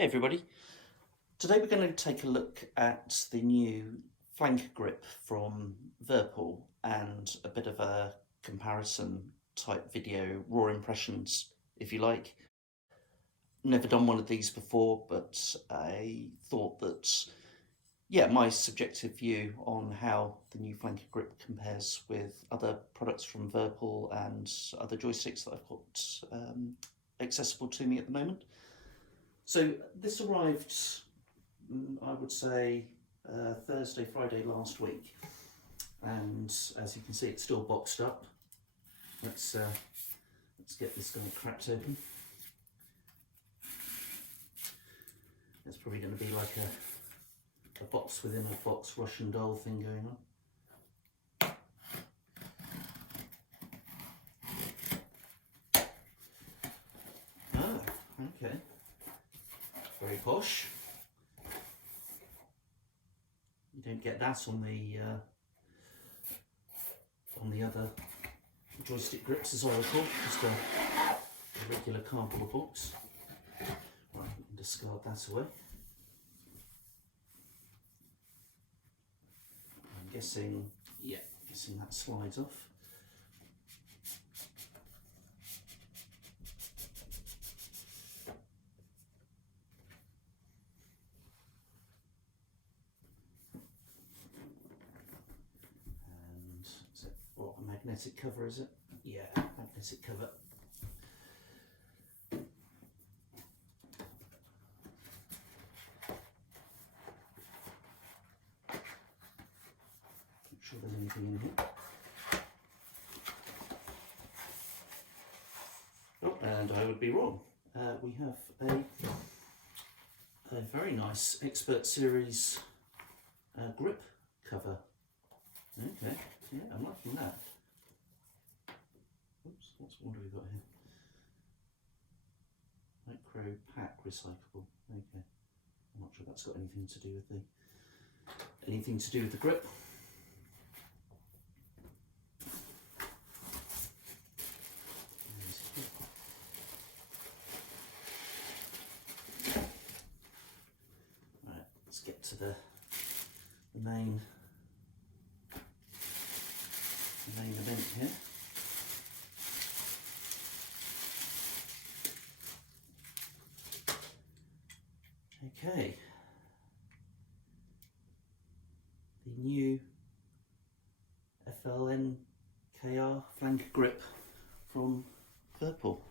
Hey everybody, today we're going to take a look at the new flanker grip from Virpil and a bit of a comparison type video, raw impressions if you like. Never done one of these before, but I thought that, yeah, my subjective view on how the new flanker grip compares with other products from Virpil and other joysticks that I've got accessible to me at the moment. So this arrived, I would say, Thursday, Friday last week, and as you can see, it's still boxed up. Let's get this guy cracked open. It's probably going to be like a box within a box Russian doll thing going on. Ah, okay. Very posh. You don't get that on the other joystick grips, as I recall. Just a regular cardboard box. Right, we can discard that away. I'm guessing, yeah, guessing that slides off. Is it, what, a magnetic cover, is it? Yeah, magnetic cover. Not sure there's anything in here. Oh, and I would be wrong. We have a very nice Expert Series grip cover. Okay, yeah, I'm liking that. Oops, what do we got here? Micro pack recyclable. Okay, I'm not sure that's got anything to do with the grip. Right, let's get to the main event here. Okay, the new FLNKR flanker grip from Virpil.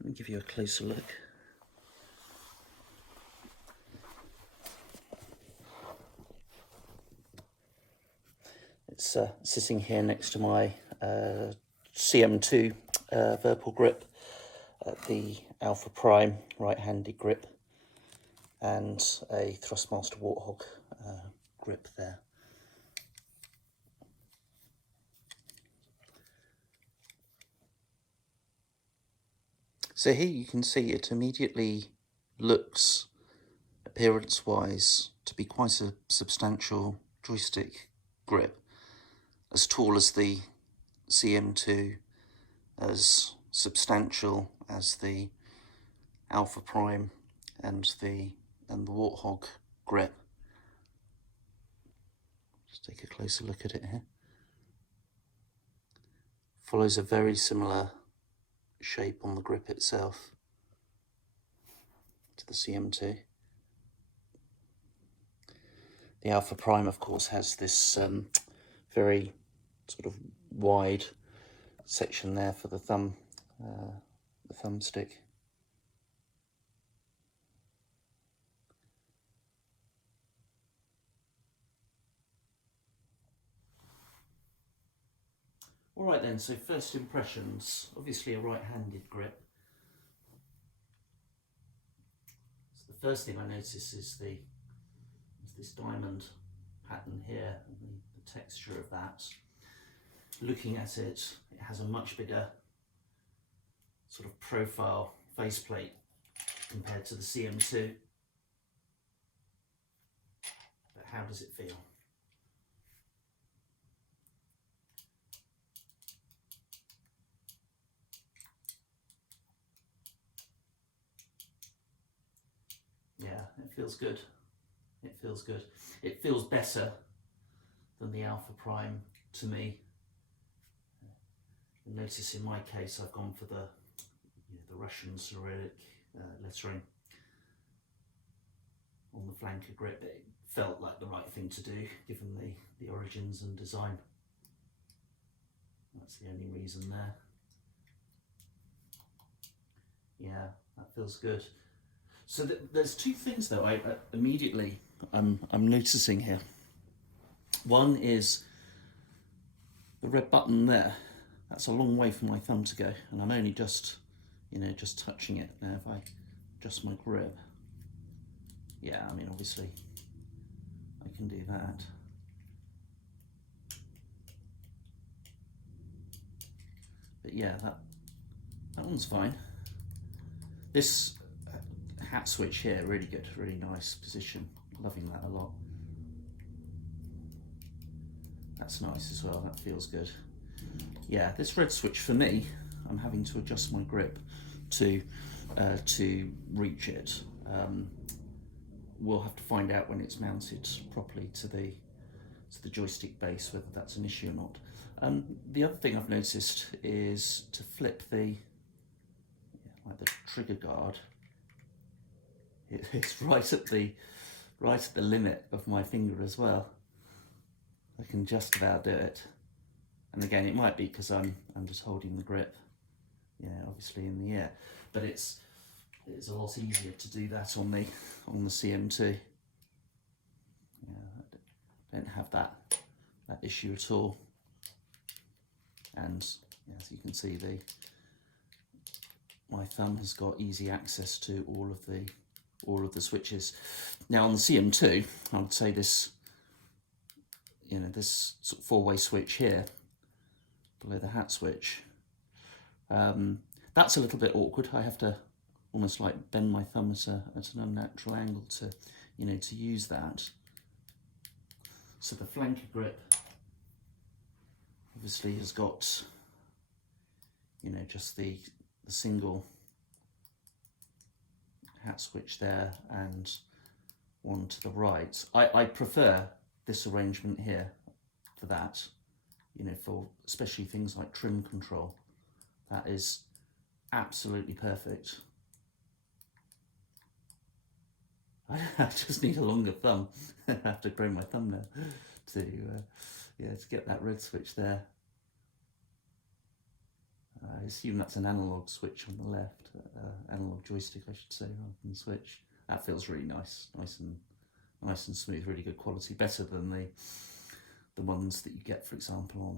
Let me give you a closer look. It's sitting here next to my CM2 Virpil grip, the Alpha Prime right-handed grip, and a Thrustmaster Warthog grip there. So here you can see it immediately looks, appearance-wise, to be quite a substantial joystick grip. As tall as the CM2, as substantial as the Alpha Prime and the Warthog grip. Just take a closer look at it here. Follows a very similar shape on the grip itself to the CM2. The Alpha Prime, of course, has this very sort of wide section there for the thumbstick. All right then, so first impressions, obviously a right-handed grip. So the first thing I notice is this diamond pattern here and the texture of that. Looking at it, it has a much bigger sort of profile faceplate compared to the CM2. But how does it feel? it feels good. It feels good. It feels better than the Alpha Prime to me. You'll notice in my case I've gone for the Russian Cyrillic lettering on the flanker grip. It felt like the right thing to do given the origins and design. That's the only reason there. Yeah, that feels good. So there's two things though I immediately I'm noticing here. One is the red button there. That's a long way for my thumb to go, and I'm only just touching it. Now if I adjust my grip, yeah, I mean obviously I can do that. But yeah, that one's fine. This hat switch here, really good, really nice position. Loving that a lot. That's nice as well, that feels good. Yeah, this red switch for me, I'm having to adjust my grip to reach it. We'll have to find out when it's mounted properly to the joystick base whether that's an issue or not. The other thing I've noticed is to flip the trigger guard. It's right at the limit of my finger as well. I can just about do it. And again, it might be because I'm just holding the grip, obviously in the air. But it's a lot easier to do that on the CM2. Yeah, I don't have that issue at all. And as you can see, my thumb has got easy access to all of the switches. Now on the CM2, I would say this sort of four-way switch here below the hat switch, that's a little bit awkward. I have to almost like bend my thumb at an unnatural angle to use that. So the flanker grip obviously has got just the single hat switch there and one to the right. I prefer this arrangement here for that, for especially things like trim control. That is absolutely perfect. I just need a longer thumb. I have to grow my thumb now to get that red switch there. I assume that's an analog switch on the left, analog joystick I should say, rather than switch. That feels really nice and smooth, really good quality, better than the ones that you get, for example,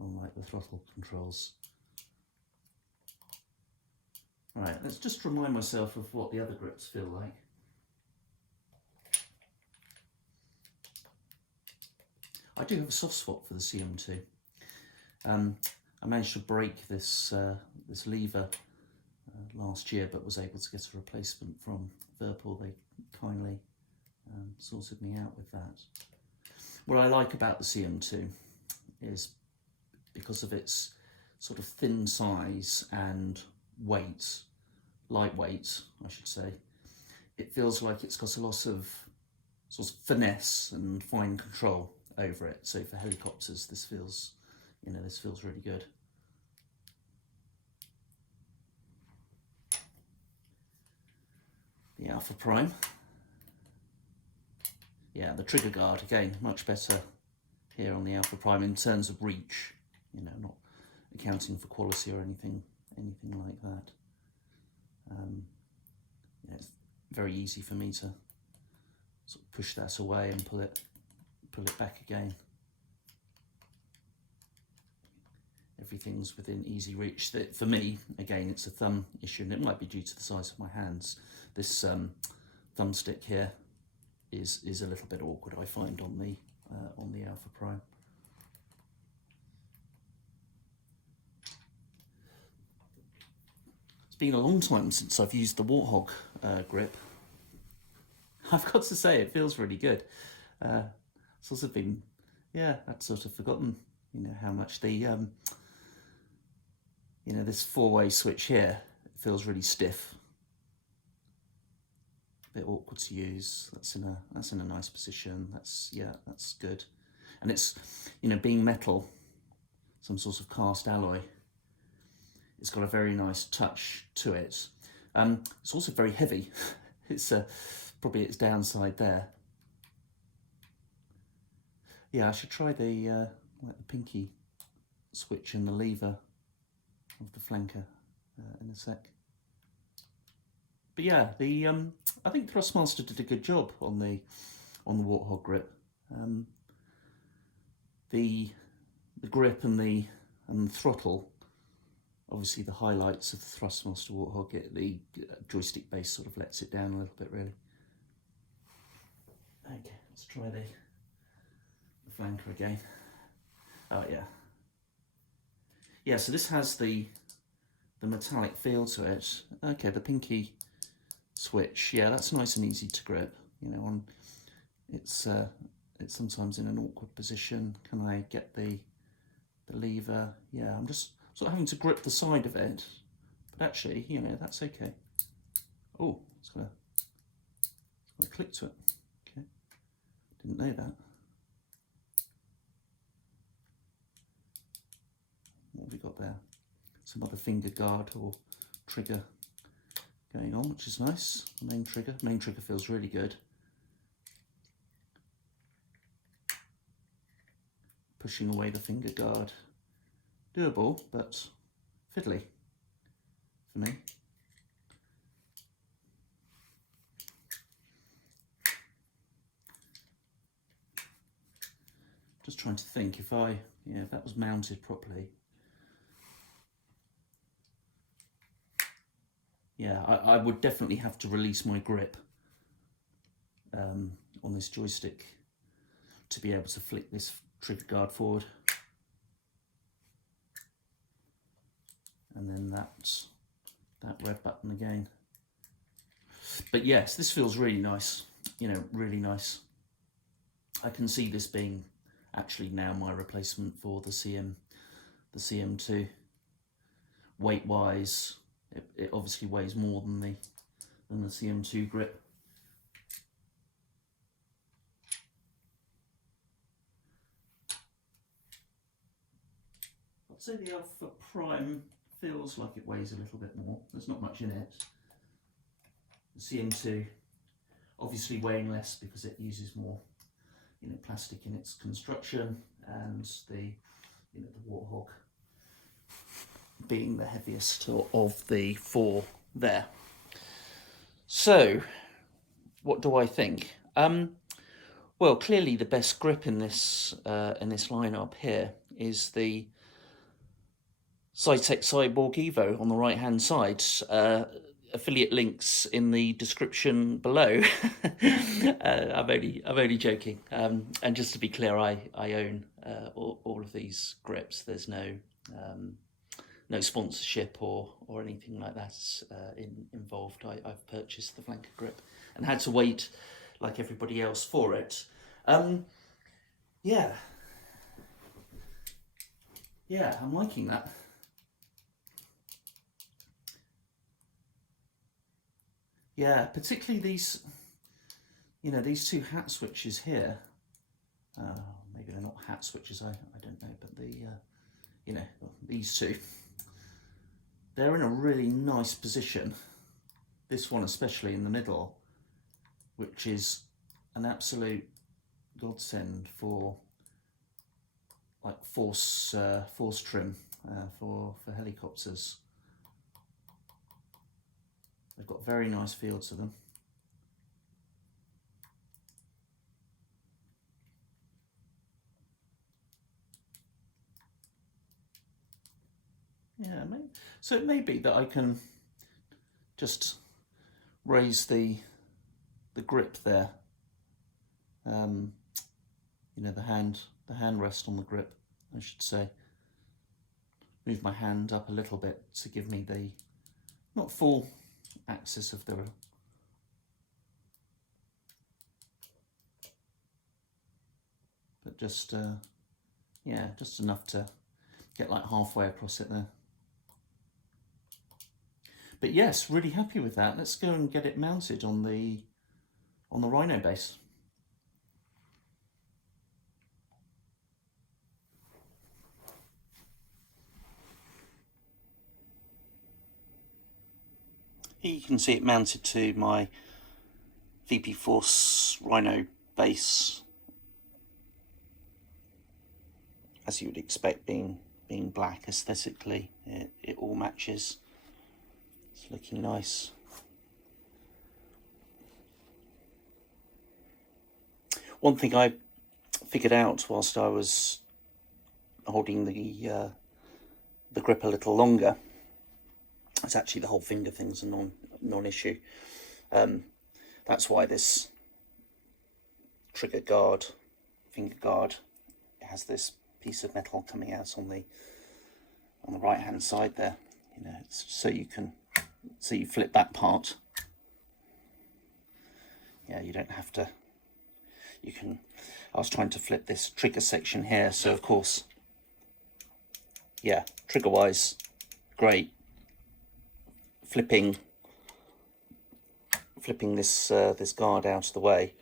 on like the throttle controls. Right, let's just remind myself of what the other grips feel like. I do have a soft spot for the CM2. I managed to break this lever last year, but was able to get a replacement from Virpil. They kindly sorted me out with that. What I like about the CM2 is because of its sort of thin size and weight, lightweight I should say, it feels like it's got a lot of sort of finesse and fine control over it. So for helicopters, this feels really good. The Alpha Prime. Yeah, the trigger guard, again, much better here on the Alpha Prime in terms of reach, not accounting for quality or anything like that. It's very easy for me to sort of push that away and pull it back again. Everything's within easy reach. For me, again, it's a thumb issue, and it might be due to the size of my hands. This thumbstick here is a little bit awkward, I find, on the Alpha Prime. It's been a long time since I've used the Warthog grip. I've got to say, it feels really good. It's also been, I'd sort of forgotten, how much the this four-way switch here feels really stiff. bit awkward to use. That's in a nice position. That's good. And it's, you know, being metal, some sort of cast alloy, it's got a very nice touch to it. It's also very heavy. It's probably its downside there. Yeah, I should try the like the pinky switch and the lever of the flanker in a sec. But yeah, I think Thrustmaster did a good job on the Warthog grip. The grip and the throttle, obviously the highlights of the Thrustmaster Warthog. The joystick base sort of lets it down a little bit, really. Okay, let's try the flanker again. Oh yeah. Yeah, so this has the metallic feel to it. Okay, the pinky switch, yeah, that's nice and easy to grip. You know, it's sometimes in an awkward position. Can I get the lever? Yeah, I'm just sort of having to grip the side of it, but actually, you know, that's okay. Oh, it's gonna click to it. Okay, didn't know that. What have we got there? Some other finger guard or trigger going on, which is nice. Main trigger feels really good. Pushing away the finger guard, doable, but fiddly for me. Just trying to think if that was mounted properly. Yeah, I would definitely have to release my grip on this joystick to be able to flick this trigger guard forward. And then that red button again. But yes, this feels really nice, you know, really nice. I can see this being actually now my replacement for the CM2. Weight-wise, it obviously weighs more than the CM2 grip. I'd say the Alpha Prime feels like it weighs a little bit more. There's not much in it. The CM2 obviously weighing less because it uses more, you know, plastic in its construction, and the Warthog being the heaviest of the four there. So, what do I think? Well, clearly the best grip in this lineup here is the Cytec Cyborg Evo on the right hand side. Affiliate links in the description below. I'm only joking. And just to be clear, I own all of these grips. There's no sponsorship or anything like that involved. I've purchased the flanker grip and had to wait like everybody else for it. Yeah, I'm liking that. Yeah, particularly these, you know, these two hat switches here. Maybe they're not hat switches, I don't know, but the, you know, these two, they're in a really nice position. This one especially in the middle, which is an absolute godsend for like force trim for helicopters. They've got very nice feel to them. Yeah, so it may be that I can just raise the grip there. You know, the hand rest on the grip, I should say. Move my hand up a little bit to give me the not full axis of the but just yeah, just enough to get like halfway across it there. But yes, really happy with that. Let's go and get it mounted on the on the Rhino base. Here you can see it mounted to my VPforce Rhino base, as you would expect, being black aesthetically. It all matches. It's looking nice. One thing I figured out whilst I was holding the grip a little longer, it's actually the whole finger thing's a non-issue. That's why this trigger guard, finger guard, it has this piece of metal coming out on the right hand side there. You know, it's so you flip that part. Yeah, you don't have to. You can. I was trying to flip this trigger section here, so of course, yeah, trigger wise, great. Flipping this this guard out of the way,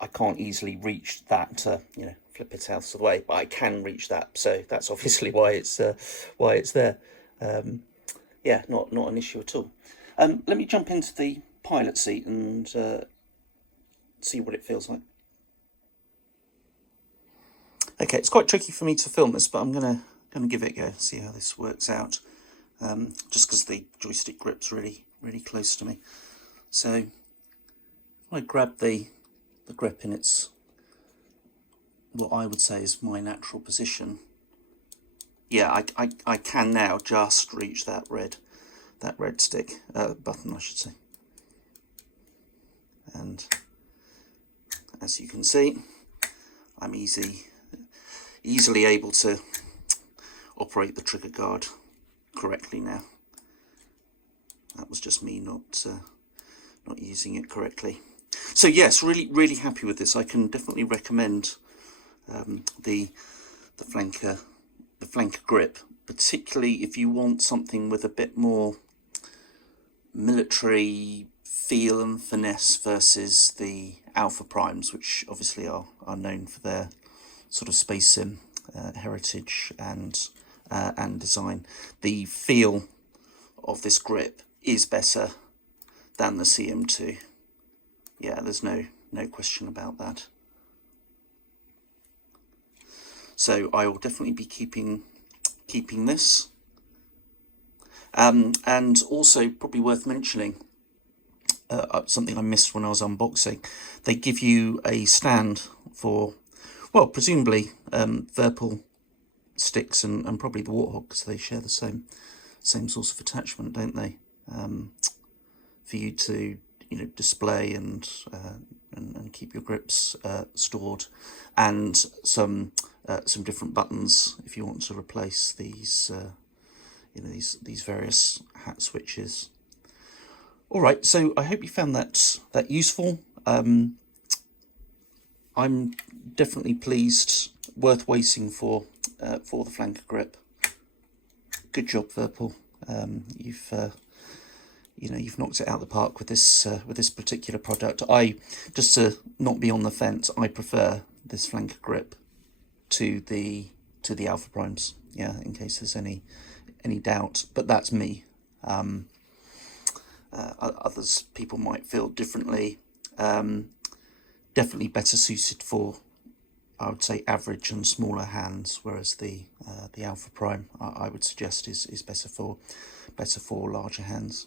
I can't easily reach that to, you know, flip it out of the way, but I can reach that, so that's obviously why it's there. Yeah, not an issue at all. Let me jump into the pilot seat and see what it feels like. Okay, it's quite tricky for me to film this, but I'm gonna give it a go, see how this works out. Just because the joystick grip's really close to me. So I grab the grip in its, what I would say is my natural position. Yeah, I can now just reach that red stick button, I should say. And as you can see, I'm easily able to operate the trigger guard correctly now. That was just me not using it correctly. So yes, really happy with this. I can definitely recommend the flanker grip, particularly if you want something with a bit more military feel and finesse versus the Alpha Primes, which obviously are known for their sort of space sim heritage and design. The feel of this grip is better than the CM2. Yeah, there's no question about that. So I will definitely be keeping this. And also probably worth mentioning, something I missed when I was unboxing, they give you a stand for, well, presumably Virpil sticks and probably the Warthog, because they share the same source of attachment, don't they? For you to, you know, display and keep your grips stored, and some different buttons if you want to replace these you know, these various hat switches. All right, so I hope you found that useful. I'm definitely pleased, worth waiting for the flanker grip. Good job, Virpil. You've knocked it out of the park with this particular product. Just to not be on the fence, I prefer this flanker grip to the Alpha Primes. Yeah, in case there's any doubt, but that's me. People might feel differently. Definitely better suited for, I would say, average and smaller hands, whereas the Alpha Prime, I would suggest, is better for larger hands.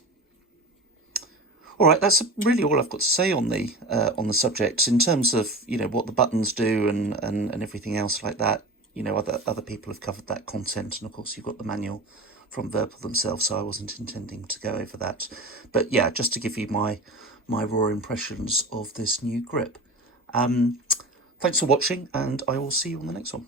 All right, that's really all I've got to say on the subject in terms of, you know, what the buttons do and everything else like that. You know, other people have covered that content, and of course you've got the manual from Virpil themselves, so I wasn't intending to go over that. But yeah, just to give you my raw impressions of this new grip. Thanks for watching, and I will see you on the next one.